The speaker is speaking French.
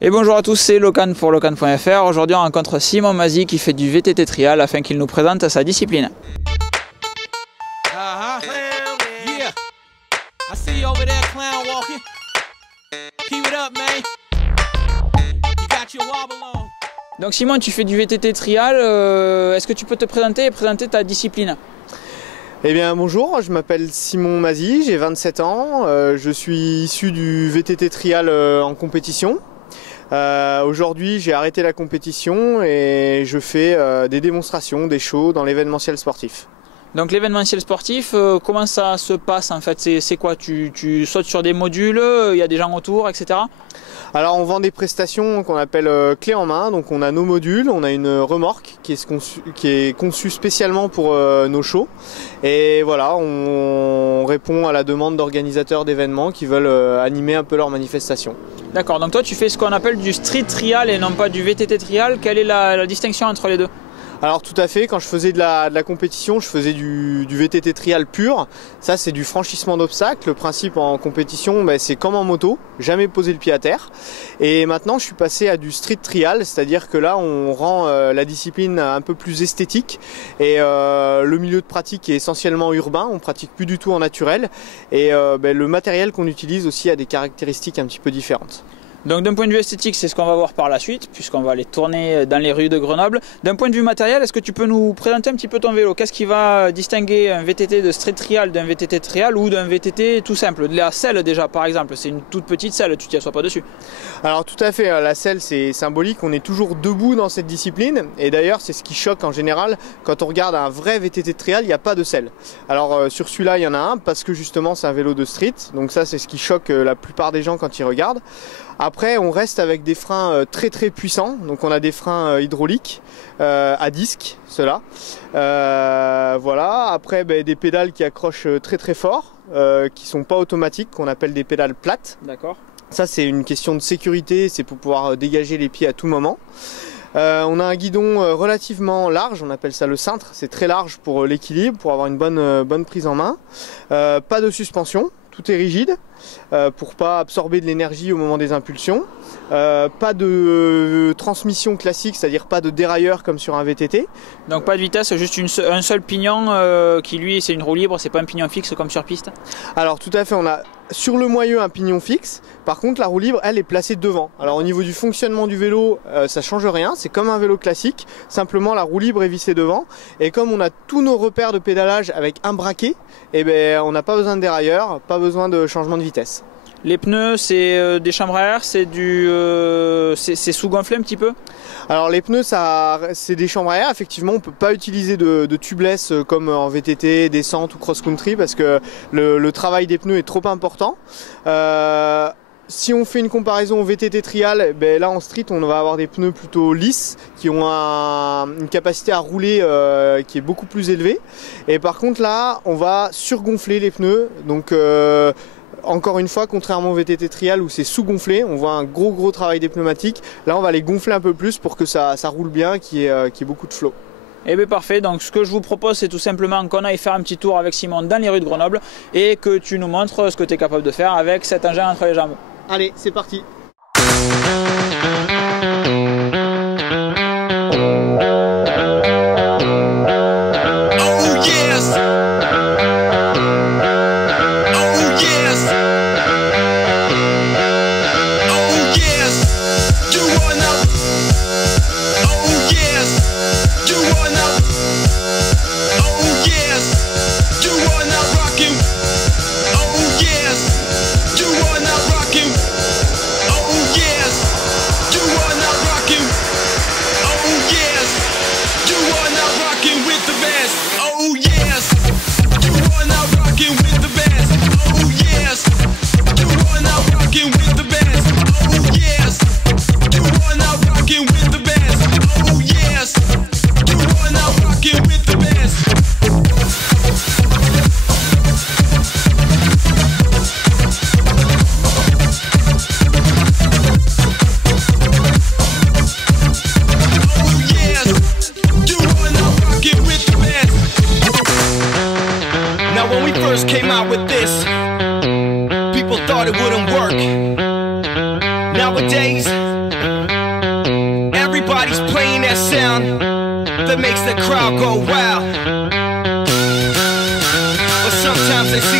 Et bonjour à tous, c'est Locan pour Locan.fr. Aujourd'hui on rencontre Simon Mazy qui fait du VTT trial afin qu'il nous présente sa discipline. Donc Simon, tu fais du VTT trial, est-ce que tu peux te présenter et présenter ta discipline? Eh bien bonjour, je m'appelle Simon Mazy, j'ai 27 ans, je suis issu du VTT trial en compétition. Aujourd'hui j'ai arrêté la compétition et je fais des démonstrations, des shows dans l'événementiel sportif. Donc l'événementiel sportif, comment ça se passe en fait? C'est quoi? Tu sautes sur des modules, il y a des gens autour, etc. Alors on vend des prestations qu'on appelle clés en main, donc on a nos modules, on a une remorque qui est conçue spécialement pour nos shows. Et voilà, on répond à la demande d'organisateurs d'événements qui veulent animer un peu leur manifestation. D'accord, donc toi tu fais ce qu'on appelle du street trial et non pas du VTT trial. Quelle est la distinction entre les deux? Alors tout à fait, quand je faisais de la compétition, je faisais du VTT trial pur. Ça c'est du franchissement d'obstacles. Le principe en compétition, c'est comme en moto, jamais poser le pied à terre. Et maintenant je suis passé à du street trial, c'est-à-dire que là on rend la discipline un peu plus esthétique. Et le milieu de pratique est essentiellement urbain, on pratique plus du tout en naturel. Et le matériel qu'on utilise aussi a des caractéristiques un petit peu différentes. Donc d'un point de vue esthétique, c'est ce qu'on va voir par la suite, puisqu'on va aller tourner dans les rues de Grenoble. D'un point de vue matériel, est-ce que tu peux nous présenter un petit peu ton vélo? Qu'est-ce qui va distinguer un VTT de street trial d'un VTT trial ou d'un VTT tout simple? De la selle déjà par exemple, c'est une toute petite selle, tu t'y assois pas dessus. Alors tout à fait, la selle c'est symbolique, on est toujours debout dans cette discipline. Et d'ailleurs c'est ce qui choque en général, quand on regarde un vrai VTT trial, il n'y a pas de selle. Alors sur celui-là il y en a un, parce que justement c'est un vélo de street, donc ça c'est ce qui choque la plupart des gens quand ils regardent. Après on reste avec des freins très puissants, donc on a des freins hydrauliques à disque, ceux-là. Voilà. Après des pédales qui accrochent très fort, qui sont pas automatiques, qu'on appelle des pédales plates. D'accord. Ça c'est une question de sécurité, c'est pour pouvoir dégager les pieds à tout moment. On a un guidon relativement large, on appelle ça le cintre, c'est très large pour l'équilibre, pour avoir une bonne prise en main. Pas de suspension. Tout est rigide pour pas absorber de l'énergie au moment des impulsions. Pas de transmission classique, c'est-à-dire pas de dérailleur comme sur un VTT. Donc pas de vitesse, juste un seul pignon qui lui c'est une roue libre, c'est pas un pignon fixe comme sur piste. Alors tout à fait, on a sur le moyeu un pignon fixe, par contre la roue libre elle est placée devant. Alors au niveau du fonctionnement du vélo ça change rien, c'est comme un vélo classique, simplement la roue libre est vissée devant. Et comme on a tous nos repères de pédalage avec un braquet, on n'a pas besoin de dérailleur, pas besoin de changement de vitesse. Les pneus, c'est des chambres à air, c'est sous-gonflé un petit peu? Alors les pneus, c'est des chambres à air. Effectivement, on ne peut pas utiliser de tubeless comme en VTT, descente ou cross-country parce que le travail des pneus est trop important. Si on fait une comparaison au VTT trial, là en street on va avoir des pneus plutôt lisses qui ont une capacité à rouler qui est beaucoup plus élevée. Et par contre là on va surgonfler les pneus. Donc encore une fois, contrairement au VTT trial où c'est sous-gonflé, on voit un gros travail des pneumatiques. Là on va les gonfler un peu plus pour que ça roule bien, qu'il y ait beaucoup de flow. Eh bien parfait, donc ce que je vous propose c'est tout simplement qu'on aille faire un petit tour avec Simon dans les rues de Grenoble et que tu nous montres ce que tu es capable de faire avec cet engin entre les jambes. Allez, c'est parti. Everybody's playing that sound that makes the crowd go wild. But sometimes they see